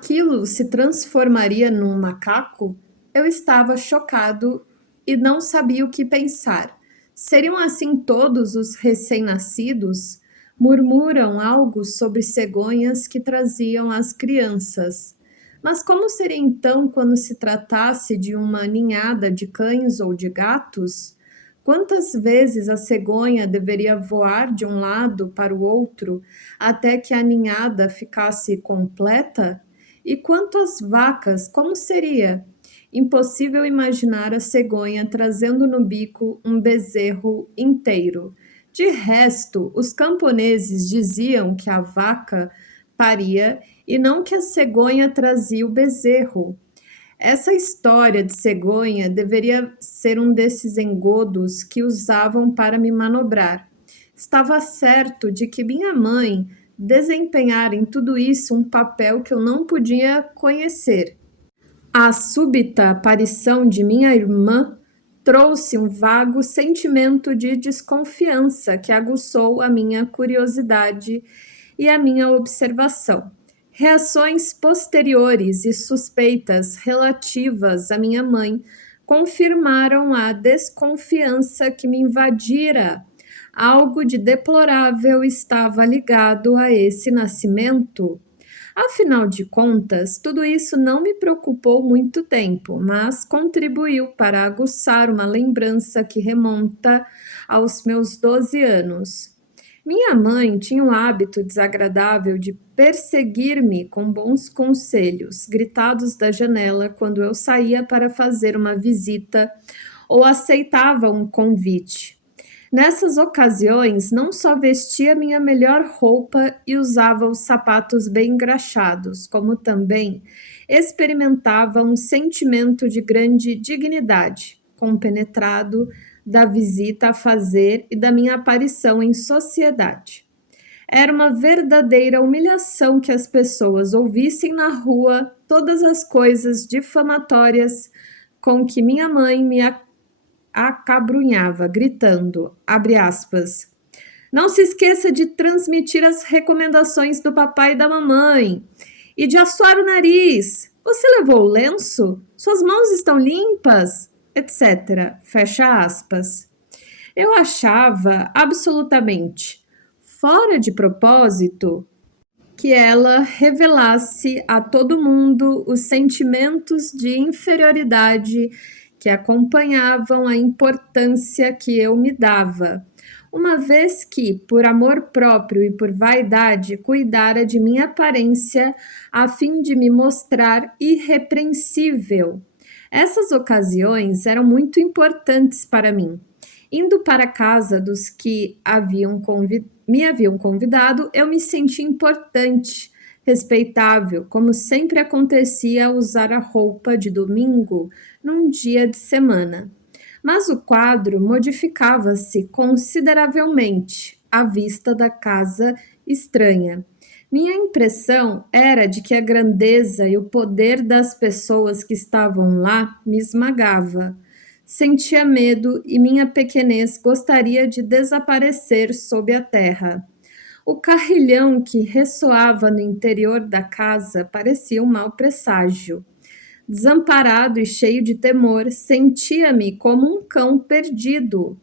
aquilo se transformaria num macaco? Eu estava chocado e não sabia o que pensar. Seriam assim todos os recém-nascidos? Murmuram algo sobre cegonhas que traziam as crianças. Mas como seria então quando se tratasse de uma ninhada de cães ou de gatos? Quantas vezes a cegonha deveria voar de um lado para o outro até que a ninhada ficasse completa? E quanto às vacas, como seria? Impossível imaginar a cegonha trazendo no bico um bezerro inteiro. De resto, os camponeses diziam que a vaca paria e não que a cegonha trazia o bezerro. Essa história de cegonha deveria ser um desses engodos que usavam para me manobrar. Estava certo de que minha mãe desempenhara em tudo isso um papel que eu não podia conhecer. A súbita aparição de minha irmã trouxe um vago sentimento de desconfiança que aguçou a minha curiosidade e a minha observação. Reações posteriores e suspeitas relativas à minha mãe confirmaram a desconfiança que me invadira. Algo de deplorável estava ligado a esse nascimento. Afinal de contas, tudo isso não me preocupou muito tempo, mas contribuiu para aguçar uma lembrança que remonta aos meus 12 anos. Minha mãe tinha o hábito desagradável de perseguir-me com bons conselhos, gritados da janela quando eu saía para fazer uma visita ou aceitava um convite. Nessas ocasiões, não só vestia minha melhor roupa e usava os sapatos bem engraxados, como também experimentava um sentimento de grande dignidade, compenetrado da visita a fazer e da minha aparição em sociedade. Era uma verdadeira humilhação que as pessoas ouvissem na rua todas as coisas difamatórias com que minha mãe me acabrunhava, gritando, abre aspas, não se esqueça de transmitir as recomendações do papai e da mamãe e de assoar o nariz. Você levou o lenço? Suas mãos estão limpas? Etc. Fecha aspas. Eu achava absolutamente fora de propósito que ela revelasse a todo mundo os sentimentos de inferioridade que acompanhavam a importância que eu me dava, uma vez que, por amor próprio e por vaidade, cuidara de minha aparência a fim de me mostrar irrepreensível. Essas ocasiões eram muito importantes para mim. Indo para a casa dos que me haviam convidado, eu me senti importante, respeitável, como sempre acontecia ao usar a roupa de domingo num dia de semana. Mas o quadro modificava-se consideravelmente à vista da casa estranha. Minha impressão era de que a grandeza e o poder das pessoas que estavam lá me esmagava. Sentia medo e minha pequenez gostaria de desaparecer sob a terra. O carrilhão que ressoava no interior da casa parecia um mau presságio. Desamparado e cheio de temor, sentia-me como um cão perdido.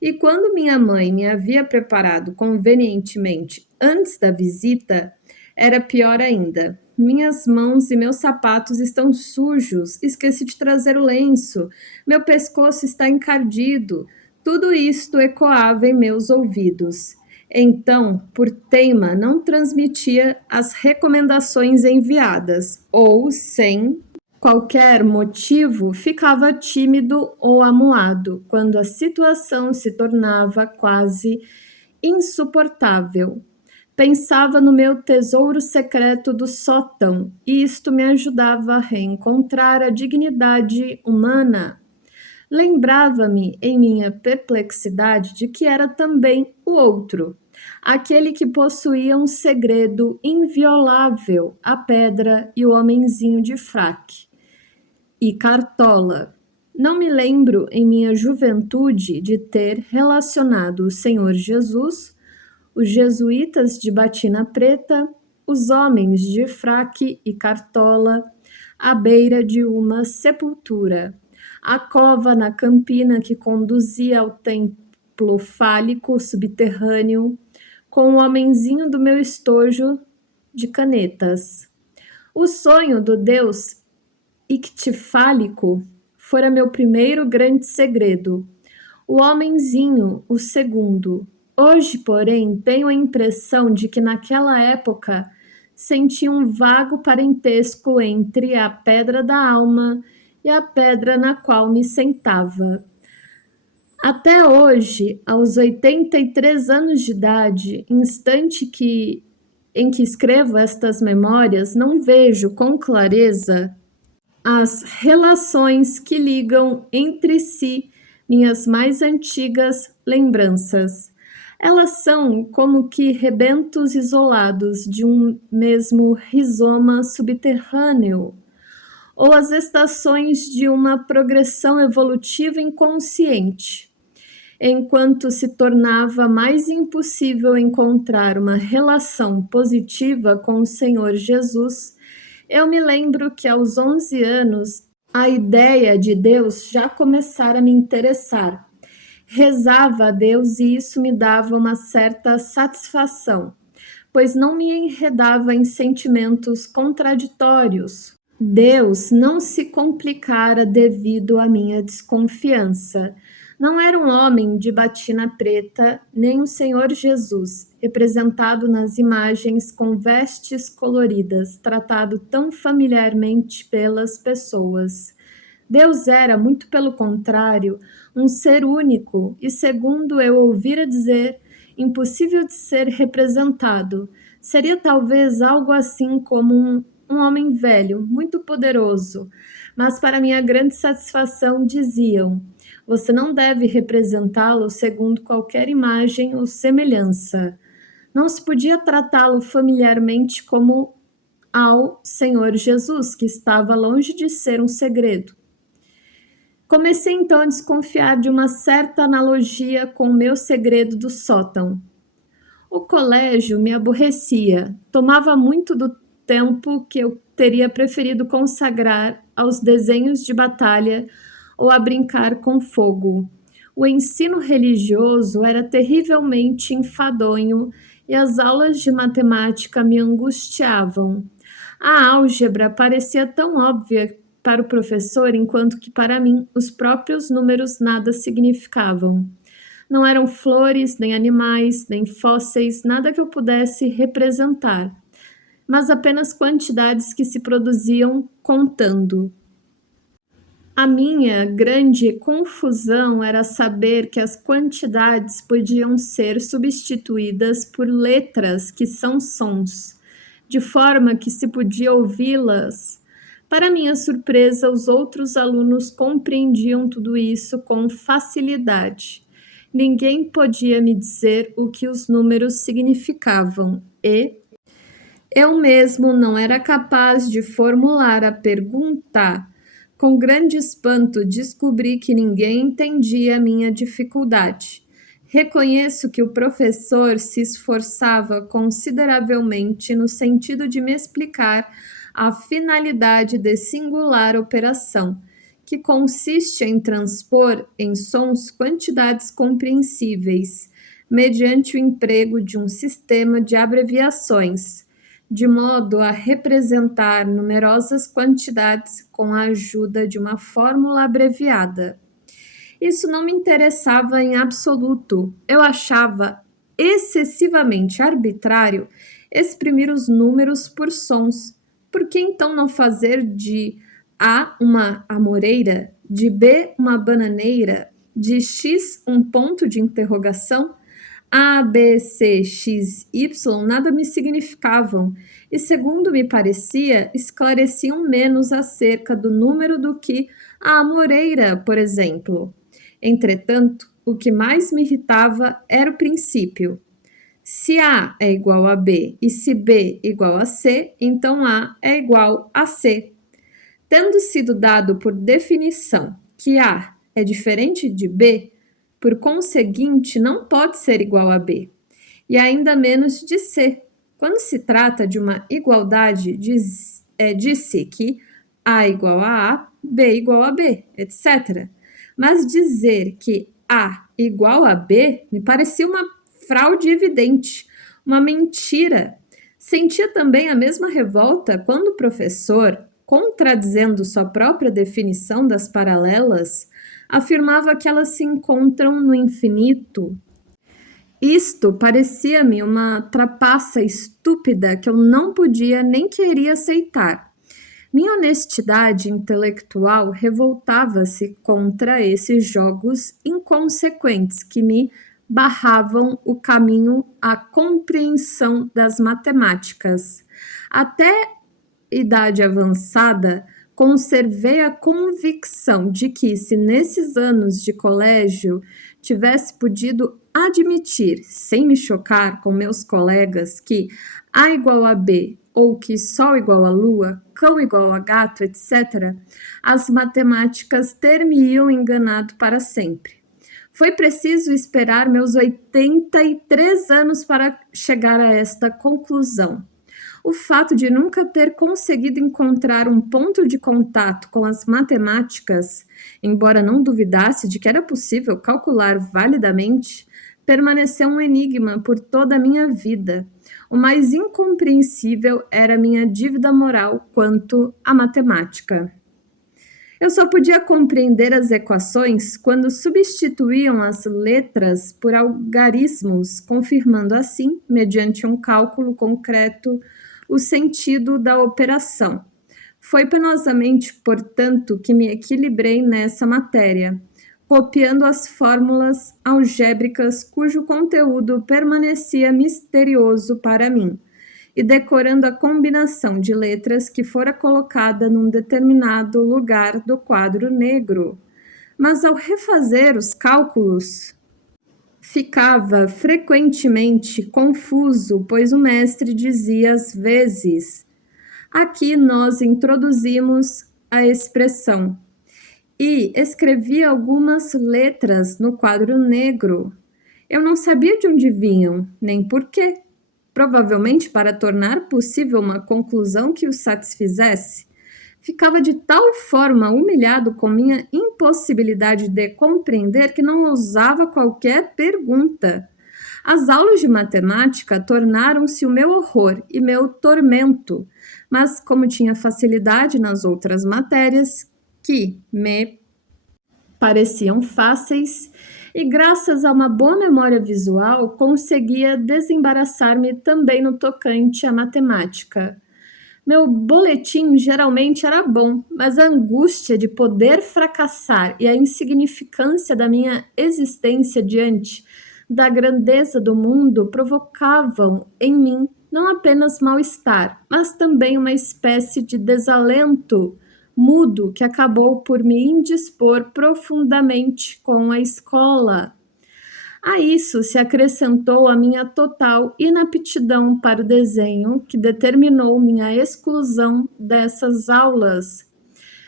E quando minha mãe me havia preparado convenientemente antes da visita, era pior ainda. Minhas mãos e meus sapatos estão sujos, esqueci de trazer o lenço, meu pescoço está encardido. Tudo isto ecoava em meus ouvidos. Então, por teima, não transmitia as recomendações enviadas, ou, sem qualquer motivo, ficava tímido ou amuado quando a situação se tornava quase insuportável. Pensava no meu tesouro secreto do sótão e isto me ajudava a reencontrar a dignidade humana. Lembrava-me, em minha perplexidade, de que era também o outro, aquele que possuía um segredo inviolável, a pedra e o homenzinho de fraque e cartola. Não me lembro, em minha juventude, de ter relacionado o Senhor Jesus, os jesuítas de batina preta, os homens de fraque e cartola à beira de uma sepultura, a cova na campina que conduzia ao templo fálico subterrâneo, com o homenzinho do meu estojo de canetas. O sonho do deus ictifálico fora meu primeiro grande segredo. O homenzinho, o segundo. Hoje, porém, tenho a impressão de que naquela época senti um vago parentesco entre a pedra da alma e a pedra na qual me sentava. Até hoje, aos 83 anos de idade, instante em que escrevo estas memórias, não vejo com clareza as relações que ligam entre si minhas mais antigas lembranças. Elas são como que rebentos isolados de um mesmo rizoma subterrâneo, ou as estações de uma progressão evolutiva inconsciente. Enquanto se tornava mais impossível encontrar uma relação positiva com o Senhor Jesus, eu me lembro que aos 11 anos a ideia de Deus já começara a me interessar. Rezava a Deus e isso me dava uma certa satisfação, pois não me enredava em sentimentos contraditórios. Deus não se complicara devido à minha desconfiança. Não era um homem de batina preta, nem o Senhor Jesus, representado nas imagens com vestes coloridas, tratado tão familiarmente pelas pessoas. Deus era, muito pelo contrário, um ser único e, segundo eu ouvira dizer, impossível de ser representado. Seria talvez algo assim como um homem velho, muito poderoso, mas para minha grande satisfação diziam: você não deve representá-lo segundo qualquer imagem ou semelhança. Não se podia tratá-lo familiarmente como ao Senhor Jesus, que estava longe de ser um segredo. Comecei então a desconfiar de uma certa analogia com o meu segredo do sótão. O colégio me aborrecia, tomava muito do tempo que eu teria preferido consagrar aos desenhos de batalha ou a brincar com fogo. O ensino religioso era terrivelmente enfadonho e as aulas de matemática me angustiavam. A álgebra parecia tão óbvia para o professor, enquanto que para mim os próprios números nada significavam. Não eram flores, nem animais, nem fósseis, nada que eu pudesse representar, mas apenas quantidades que se produziam contando. A minha grande confusão era saber que as quantidades podiam ser substituídas por letras que são sons, de forma que se podia ouvi-las. Para minha surpresa, os outros alunos compreendiam tudo isso com facilidade. Ninguém podia me dizer o que os números significavam e eu mesmo não era capaz de formular a pergunta. Com grande espanto, descobri que ninguém entendia a minha dificuldade. Reconheço que o professor se esforçava consideravelmente no sentido de me explicar a finalidade de singular operação, que consiste em transpor em sons quantidades compreensíveis, mediante o emprego de um sistema de abreviações, de modo a representar numerosas quantidades com a ajuda de uma fórmula abreviada. Isso não me interessava em absoluto. Eu achava excessivamente arbitrário exprimir os números por sons. Por que então não fazer de A uma amoreira, de B uma bananeira, de X um ponto de interrogação? A, B, C, X, Y nada me significavam e, segundo me parecia, esclareciam menos acerca do número do que a amoreira, por exemplo. Entretanto, o que mais me irritava era o princípio. Se A é igual a B e se B igual a C, então A é igual a C. Tendo sido dado por definição que A é diferente de B, por conseguinte, não pode ser igual a B, e ainda menos de C. Quando se trata de uma igualdade, disse que A igual a A, B igual a B, etc. Mas dizer que A igual a B me parecia uma fraude evidente, uma mentira. Sentia também a mesma revolta quando o professor, contradizendo sua própria definição das paralelas, afirmava que elas se encontram no infinito. Isto parecia-me uma trapaça estúpida que eu não podia nem queria aceitar. Minha honestidade intelectual revoltava-se contra esses jogos inconsequentes que me barravam o caminho à compreensão das matemáticas. Até idade avançada, conservei a convicção de que, se nesses anos de colégio tivesse podido admitir, sem me chocar com meus colegas, que A igual a B, ou que Sol igual a Lua, cão igual a gato, etc., as matemáticas ter-me-iam enganado para sempre. Foi preciso esperar meus 83 anos para chegar a esta conclusão. O fato de nunca ter conseguido encontrar um ponto de contato com as matemáticas, embora não duvidasse de que era possível calcular validamente, permaneceu um enigma por toda a minha vida. O mais incompreensível era minha dívida moral quanto à matemática. Eu só podia compreender as equações quando substituíam as letras por algarismos, confirmando assim, mediante um cálculo concreto, o sentido da operação. Foi penosamente, portanto, que me equilibrei nessa matéria, copiando as fórmulas algébricas cujo conteúdo permanecia misterioso para mim, e decorando a combinação de letras que fora colocada num determinado lugar do quadro negro. Mas ao refazer os cálculos, ficava frequentemente confuso, pois o mestre dizia às vezes: aqui nós introduzimos a expressão, e escrevia algumas letras no quadro negro. Eu não sabia de onde vinham, nem por quê. Provavelmente para tornar possível uma conclusão que o satisfizesse. Ficava de tal forma humilhado com minha impossibilidade de compreender que não ousava qualquer pergunta. As aulas de matemática tornaram-se o meu horror e meu tormento, mas como tinha facilidade nas outras matérias, que me pareciam fáceis, e graças a uma boa memória visual, conseguia desembaraçar-me também no tocante à matemática. Meu boletim geralmente era bom, mas a angústia de poder fracassar e a insignificância da minha existência diante da grandeza do mundo provocavam em mim não apenas mal-estar, mas também uma espécie de desalento mudo que acabou por me indispor profundamente com a escola. A isso se acrescentou a minha total inaptidão para o desenho, que determinou minha exclusão dessas aulas.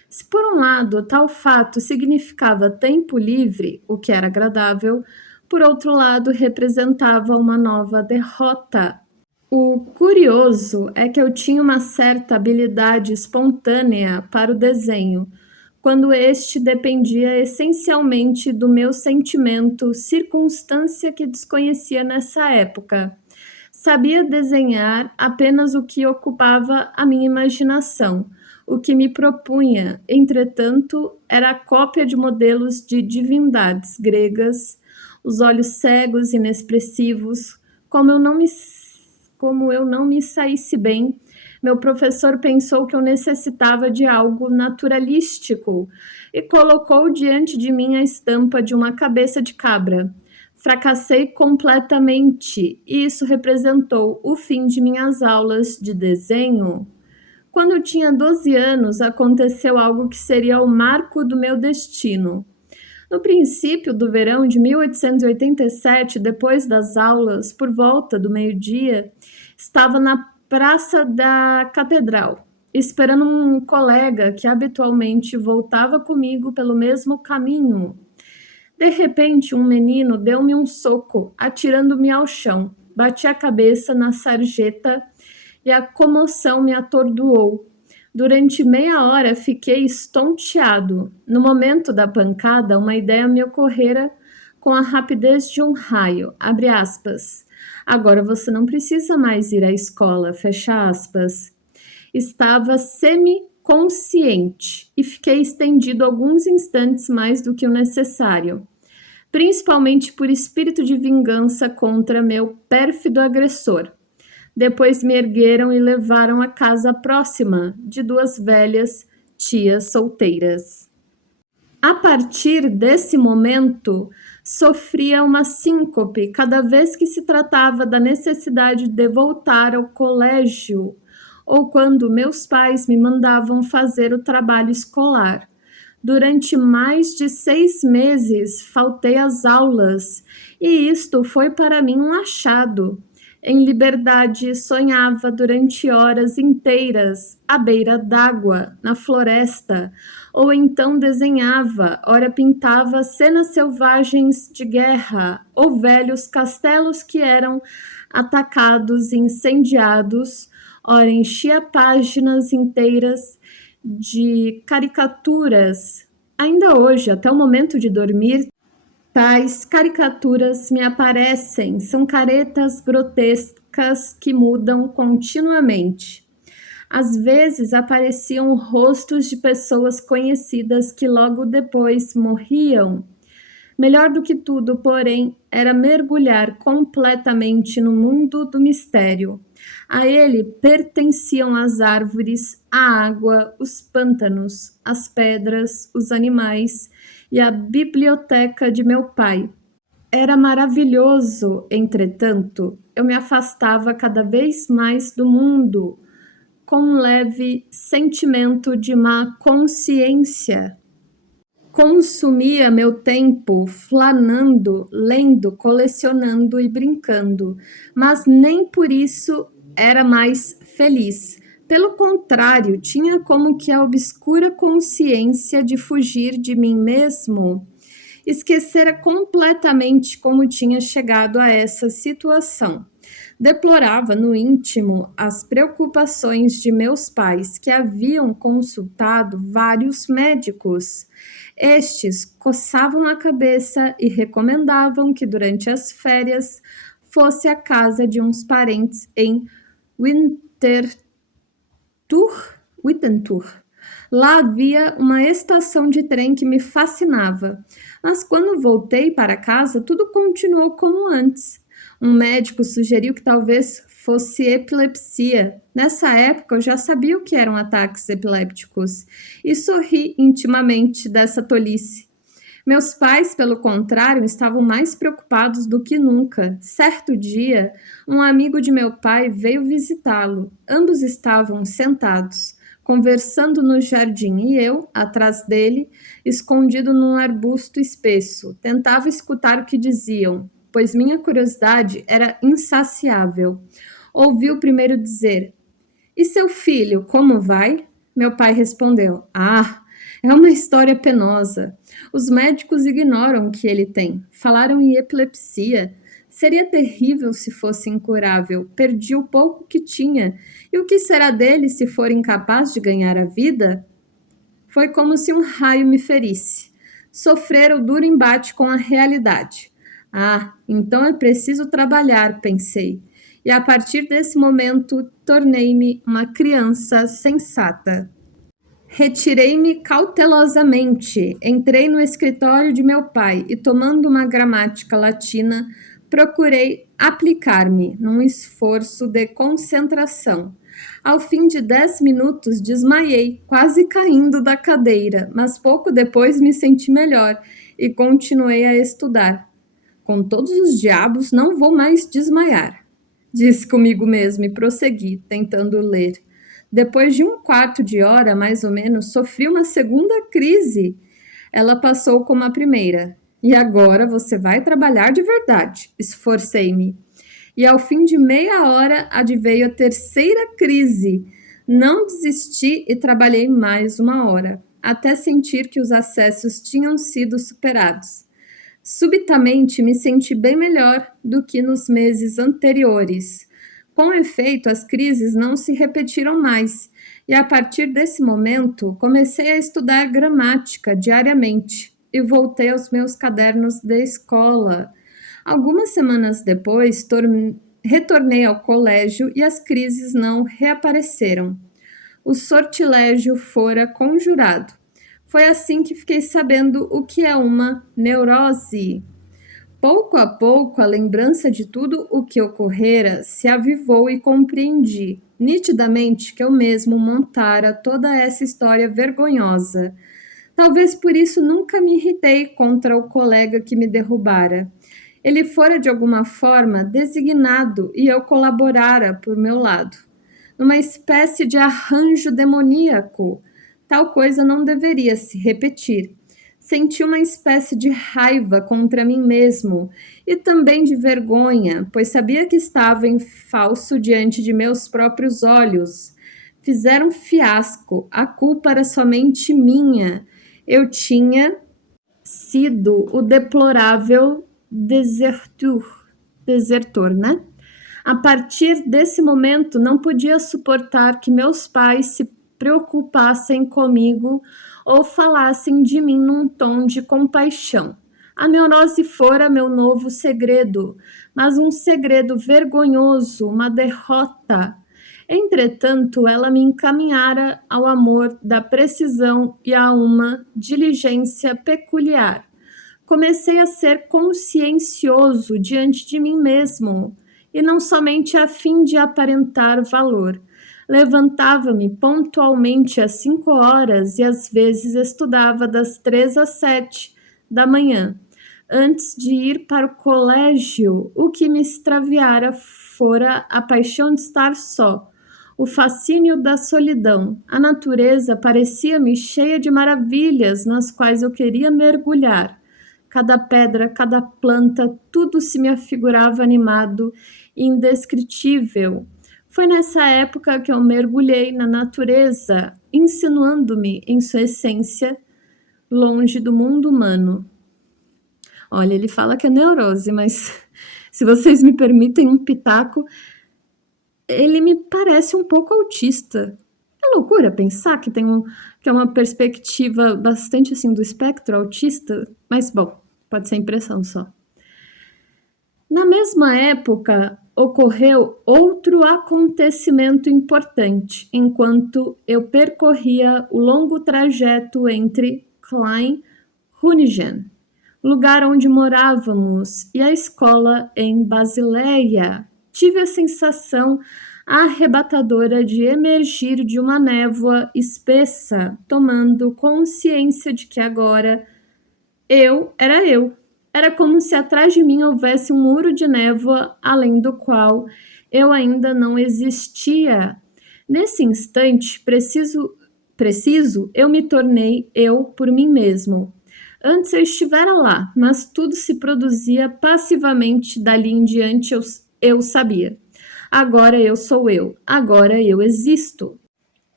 Se por um lado tal fato significava tempo livre, o que era agradável, por outro lado representava uma nova derrota. O curioso é que eu tinha uma certa habilidade espontânea para o desenho, quando este dependia essencialmente do meu sentimento, circunstância que desconhecia nessa época. Sabia desenhar apenas o que ocupava a minha imaginação. O que me propunha, entretanto, era a cópia de modelos de divindades gregas, os olhos cegos, inexpressivos, como eu não me saísse bem, meu professor pensou que eu necessitava de algo naturalístico e colocou diante de mim a estampa de uma cabeça de cabra. Fracassei completamente e isso representou o fim de minhas aulas de desenho. Quando eu tinha 12 anos, aconteceu algo que seria o marco do meu destino. No princípio do verão de 1887, depois das aulas, por volta do meio-dia, estava na Praça da Catedral, esperando um colega que habitualmente voltava comigo pelo mesmo caminho. De repente, um menino deu-me um soco, atirando-me ao chão. Bati a cabeça na sarjeta e a comoção me atordoou. Durante meia hora fiquei estonteado. No momento da pancada, uma ideia me ocorrera com a rapidez de um raio. Abre aspas. Agora você não precisa mais ir à escola. Fecha aspas. Estava semi-consciente e fiquei estendido alguns instantes mais do que o necessário, principalmente por espírito de vingança contra meu pérfido agressor. Depois me ergueram e levaram à casa próxima de duas velhas tias solteiras. A partir desse momento, sofria uma síncope cada vez que se tratava da necessidade de voltar ao colégio ou quando meus pais me mandavam fazer o trabalho escolar. Durante mais de 6 meses faltei às aulas e isto foi para mim um achado. Em liberdade, sonhava durante horas inteiras à beira d'água, na floresta, ou então desenhava, ora pintava cenas selvagens de guerra, ou velhos castelos que eram atacados e incendiados, ora enchia páginas inteiras de caricaturas. Ainda hoje, até o momento de dormir, tais caricaturas me aparecem, são caretas grotescas que mudam continuamente. Às vezes apareciam rostos de pessoas conhecidas que logo depois morriam. Melhor do que tudo, porém, era mergulhar completamente no mundo do mistério. A ele pertenciam as árvores, a água, os pântanos, as pedras, os animais e a biblioteca de meu pai. Era maravilhoso, entretanto, eu me afastava cada vez mais do mundo, com um leve sentimento de má consciência. Consumia meu tempo flanando, lendo, colecionando e brincando, mas nem por isso era mais feliz. Pelo contrário, tinha como que a obscura consciência de fugir de mim mesmo. Esquecera completamente como tinha chegado a essa situação. Deplorava no íntimo as preocupações de meus pais, que haviam consultado vários médicos. Estes coçavam a cabeça e recomendavam que durante as férias fosse à casa de uns parentes em Wittenthur. Lá havia uma estação de trem que me fascinava, mas quando voltei para casa, tudo continuou como antes. Um médico sugeriu que talvez fosse epilepsia. Nessa época, eu já sabia o que eram ataques epilépticos e sorri intimamente dessa tolice. Meus pais, pelo contrário, estavam mais preocupados do que nunca. Certo dia, um amigo de meu pai veio visitá-lo. Ambos estavam sentados, conversando no jardim e eu, atrás dele, escondido num arbusto espesso, tentava escutar o que diziam, pois minha curiosidade era insaciável. Ouvi o primeiro dizer: "E seu filho, como vai?" Meu pai respondeu: "Ah, é uma história penosa. Os médicos ignoram o que ele tem. Falaram em epilepsia. Seria terrível se fosse incurável. Perdi o pouco que tinha. E o que será dele se for incapaz de ganhar a vida?" Foi como se um raio me ferisse. Sofrer o duro embate com a realidade. Ah, então é preciso trabalhar, pensei. E a partir desse momento, tornei-me uma criança sensata. Retirei-me cautelosamente, entrei no escritório de meu pai e, tomando uma gramática latina, procurei aplicar-me num esforço de concentração. Ao fim de 10 minutos, desmaiei, quase caindo da cadeira, mas pouco depois me senti melhor e continuei a estudar. Com todos os diabos, não vou mais desmaiar, disse comigo mesmo e prossegui, tentando ler. Depois de um quarto de hora, mais ou menos, sofri uma segunda crise. Ela passou como a primeira. E agora você vai trabalhar de verdade, esforcei-me. E ao fim de meia hora, adveio a terceira crise. Não desisti e trabalhei mais uma hora, até sentir que os acessos tinham sido superados. Subitamente me senti bem melhor do que nos meses anteriores. Com efeito, as crises não se repetiram mais, e a partir desse momento comecei a estudar gramática diariamente e voltei aos meus cadernos de escola. Algumas semanas depois, retornei ao colégio e as crises não reapareceram. O sortilégio fora conjurado. Foi assim que fiquei sabendo o que é uma neurose. Pouco a pouco, a lembrança de tudo o que ocorrera se avivou e compreendi nitidamente que eu mesmo montara toda essa história vergonhosa. Talvez por isso nunca me irritei contra o colega que me derrubara. Ele fora de alguma forma designado e eu colaborara por meu lado. Numa espécie de arranjo demoníaco, tal coisa não deveria se repetir. Senti uma espécie de raiva contra mim mesmo e também de vergonha, pois sabia que estava em falso diante de meus próprios olhos. Fizeram fiasco, a culpa era somente minha. Eu tinha sido o deplorável desertor, né? A partir desse momento, não podia suportar que meus pais se preocupassem comigo ou falassem de mim num tom de compaixão. A neurose fora meu novo segredo, mas um segredo vergonhoso, uma derrota. Entretanto, ela me encaminhara ao amor da precisão e a uma diligência peculiar. Comecei a ser consciencioso diante de mim mesmo, e não somente a fim de aparentar valor. Levantava-me pontualmente às 5 horas e às vezes estudava das 3 às 7 da manhã. Antes de ir para o colégio, o que me extraviara fora a paixão de estar só, o fascínio da solidão. A natureza parecia-me cheia de maravilhas nas quais eu queria mergulhar. Cada pedra, cada planta, tudo se me afigurava animado e indescritível. Foi nessa época que eu mergulhei na natureza, insinuando-me em sua essência, longe do mundo humano. Olha, ele fala que é neurose, mas se vocês me permitem um pitaco, ele me parece um pouco autista. É loucura pensar que que é uma perspectiva bastante assim do espectro autista, mas bom, pode ser impressão só. Na mesma época, ocorreu outro acontecimento importante, enquanto eu percorria o longo trajeto entre Klein Hunigen, lugar onde morávamos, e a escola em Basileia. Tive a sensação arrebatadora de emergir de uma névoa espessa, tomando consciência de que agora eu era eu. Era como se atrás de mim houvesse um muro de névoa, além do qual eu ainda não existia. Nesse instante, preciso, eu me tornei eu por mim mesmo. Antes eu estivera lá, mas tudo se produzia passivamente dali em diante eu sabia. Agora eu sou eu, agora eu existo.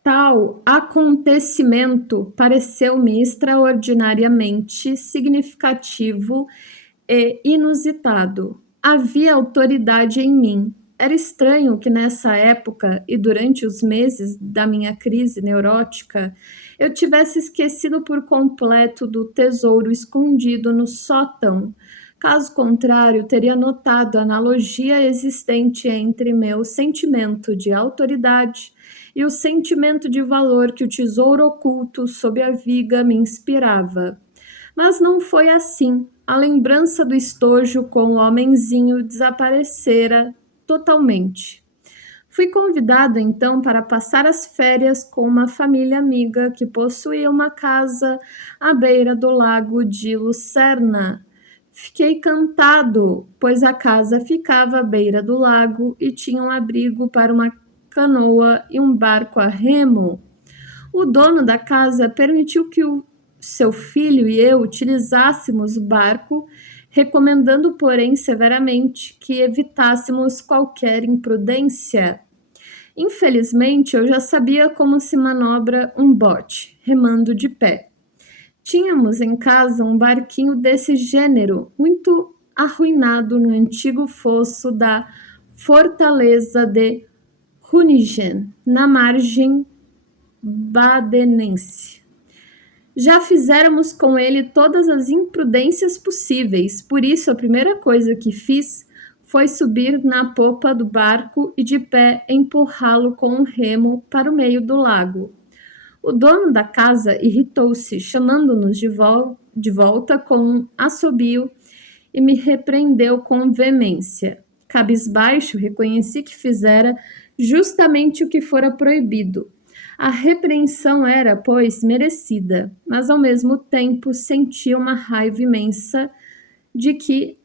Tal acontecimento pareceu-me extraordinariamente significativo e inusitado. Havia autoridade em mim. Era estranho que nessa época e durante os meses da minha crise neurótica eu tivesse esquecido por completo do tesouro escondido no sótão. Caso contrário, teria notado a analogia existente entre meu sentimento de autoridade e o sentimento de valor que o tesouro oculto sob a viga me inspirava. Mas não foi assim. A lembrança do estojo com o homenzinho desaparecera totalmente. Fui convidado então para passar as férias com uma família amiga que possuía uma casa à beira do lago de Lucerna. Fiquei encantado, pois a casa ficava à beira do lago e tinha um abrigo para uma canoa e um barco a remo. O dono da casa permitiu que o seu filho e eu utilizássemos o barco, recomendando, porém, severamente que evitássemos qualquer imprudência. Infelizmente, eu já sabia como se manobra um bote, remando de pé. Tínhamos em casa um barquinho desse gênero, muito arruinado no antigo fosso da fortaleza de Runingen, na margem badenense. Já fizéramos com ele todas as imprudências possíveis, por isso a primeira coisa que fiz foi subir na popa do barco e de pé empurrá-lo com um remo para o meio do lago. O dono da casa irritou-se, chamando-nos de volta com um assobio e me repreendeu com veemência. Cabisbaixo, reconheci que fizera justamente o que fora proibido. A repreensão era, pois, merecida, mas ao mesmo tempo sentia uma raiva imensa de que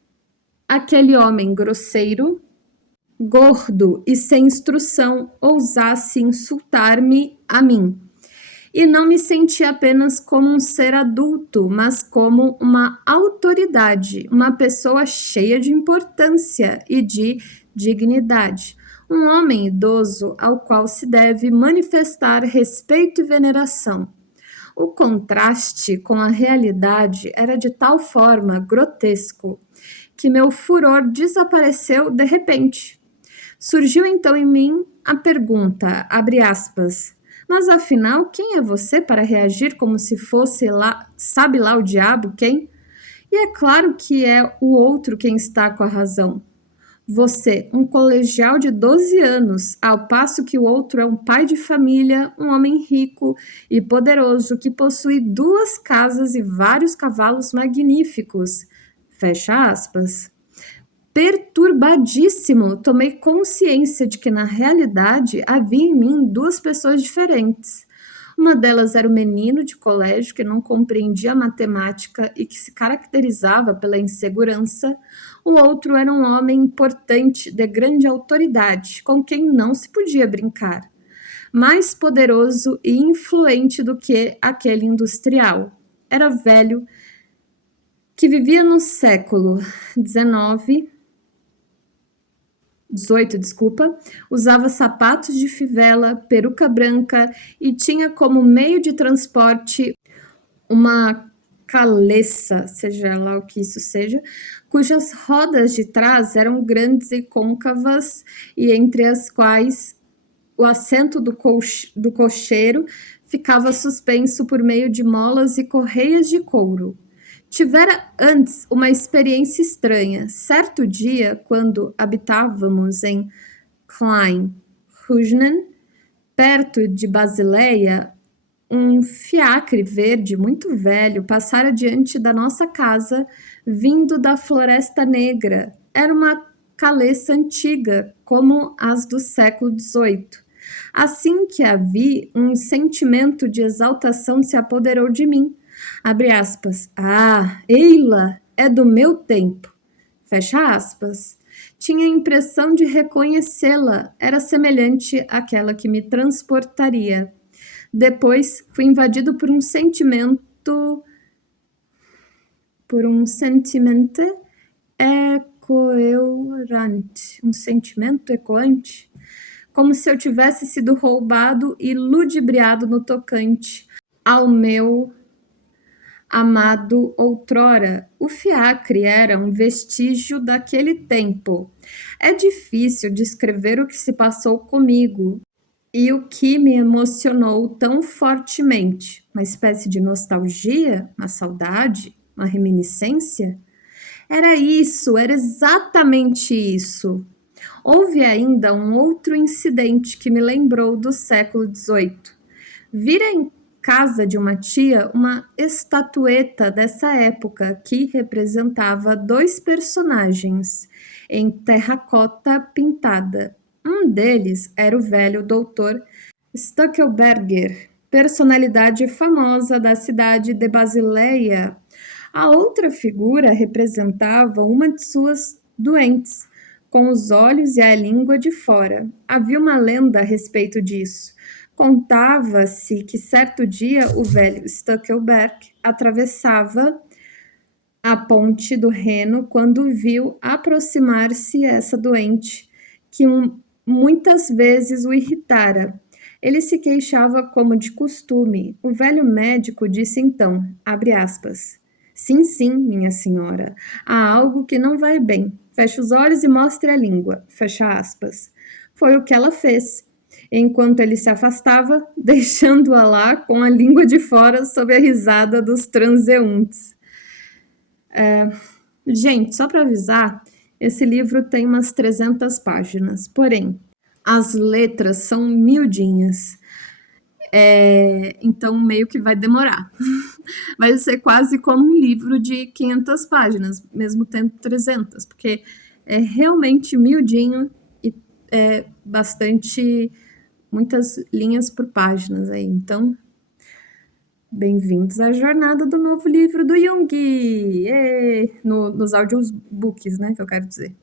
aquele homem grosseiro, gordo e sem instrução ousasse insultar-me a mim. E não me senti apenas como um ser adulto, mas como uma autoridade, uma pessoa cheia de importância e de dignidade. Um homem idoso ao qual se deve manifestar respeito e veneração. O contraste com a realidade era de tal forma grotesco que meu furor desapareceu de repente. Surgiu então em mim a pergunta, abre aspas, mas afinal, quem é você para reagir como se fosse lá, sabe lá o diabo quem? E é claro que é o outro quem está com a razão. Você, um colegial de 12 anos, ao passo que o outro é um pai de família, um homem rico e poderoso que possui 2 casas e vários cavalos magníficos. Fecha aspas. Perturbadíssimo, tomei consciência de que na realidade havia em mim 2 pessoas diferentes. Uma delas era o menino de colégio que não compreendia a matemática e que se caracterizava pela insegurança. O outro era um homem importante, de grande autoridade, com quem não se podia brincar. Mais poderoso e influente do que aquele industrial. Era velho, que vivia no século XIX, usava sapatos de fivela, peruca branca e tinha como meio de transporte uma caleça, seja lá o que isso seja, cujas rodas de trás eram grandes e côncavas e entre as quais o assento do cocheiro ficava suspenso por meio de molas e correias de couro. Tivera antes uma experiência estranha. Certo dia, quando habitávamos em Klein-Huisnen, perto de Basileia, um fiacre verde muito velho passara diante da nossa casa, vindo da Floresta Negra. Era uma caleça antiga, como as do século XVIII. Assim que a vi, um sentimento de exaltação se apoderou de mim. Abre aspas. Ah, ei-la, é do meu tempo. Fecha aspas. Tinha a impressão de reconhecê-la, era semelhante àquela que me transportaria. Depois fui invadido por um sentimento ecoante, como se eu tivesse sido roubado e ludibriado no tocante ao meu amado outrora. O fiacre era um vestígio daquele tempo. É difícil descrever o que se passou comigo e o que me emocionou tão fortemente. Uma espécie de nostalgia, uma saudade, uma reminiscência? Era isso, era exatamente isso. Houve ainda um outro incidente que me lembrou do século XVIII. Vira em casa de uma tia uma estatueta dessa época que representava 2 personagens em terracota pintada. Um deles era o velho doutor Stackelberger, personalidade famosa da cidade de Basileia. A outra figura representava uma de suas doentes, com os olhos e a língua de fora. Havia uma lenda a respeito disso. Contava-se que certo dia o velho Stackelberg atravessava a ponte do Reno quando viu aproximar-se essa doente, que muitas vezes o irritara. Ele se queixava como de costume. O velho médico disse então, abre aspas, sim, sim, minha senhora, há algo que não vai bem. Feche os olhos e mostre a língua, fecha aspas. Foi o que ela fez, enquanto ele se afastava, deixando-a lá com a língua de fora sob a risada dos transeuntes. Gente, só para avisar, esse livro tem umas 300 páginas, porém, as letras são miudinhas. Então, meio que vai demorar. Vai ser quase como um livro de 500 páginas, mesmo tendo 300, porque é realmente miudinho e é bastante, muitas linhas por páginas aí. Então, bem-vindos à jornada do novo livro do Jung! Nos audiobooks, né, que eu quero dizer.